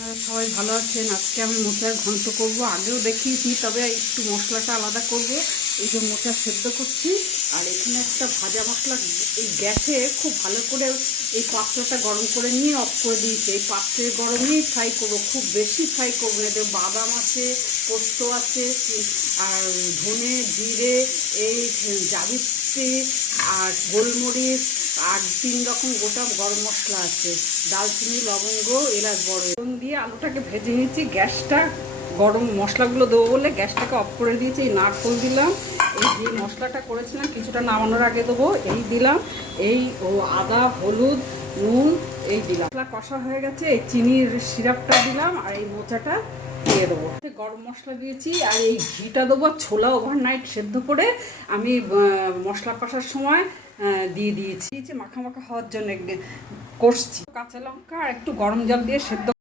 সবাই ভালো আছেন। আজকে আমি মোচার ঘন্ট করব। আগেও দেখিয়েছি, তবে একটু মশলাটা আলাদা করব। এই যে মোচা সেদ্ধ করছি, আর এখানে একটা ভাজা মশলা এই গ্যাসে খুব ভালো করে এই পাত্রটা গরম করে নিয়ে অফ করে দিয়েছি। এই পাত্রের গরমেই ফ্রাই করবো, খুব বেশি ফ্রাই করবো না। এতে বাদাম আছে, পোস্ত আছে, আর ধনে জিরে, এই জাবিত্রি আর গোলমরিচ আর 3 রকম গোটা গরম মশলা আছে, দালচিনি, লবঙ্গ, এলাচ, বড় দিয়ে আলুটাকে ভেজে নিয়েছি। গ্যাসটা গরম, মশলাগুলো দেবো বলে গ্যাসটাকে অফ করে দিয়েছি। এই নারকেল দিলাম, এই যে মশলাটা করেছিলাম কিছুটা নামানোর আগে দেবো, এই দিলাম। এই আদা, হলুদ, নুন এই দিলাম। মশলা কষা হয়ে গেছে, এই চিনির সিরাপটা দিলাম, আর এই মোচাটা দিয়ে দেবো। গরম মশলা দিয়েছি, আর এই ঘিটা দেবো। ছোলা ওভারনাইট সেদ্ধ করে আমি মশলা কষার সময় দিয়ে দিয়েছি, মাখা মাখা হওয়ার জন্য কষছি। কাঁচা লঙ্কা আর একটু গরম জল দিয়ে সেদ্ধ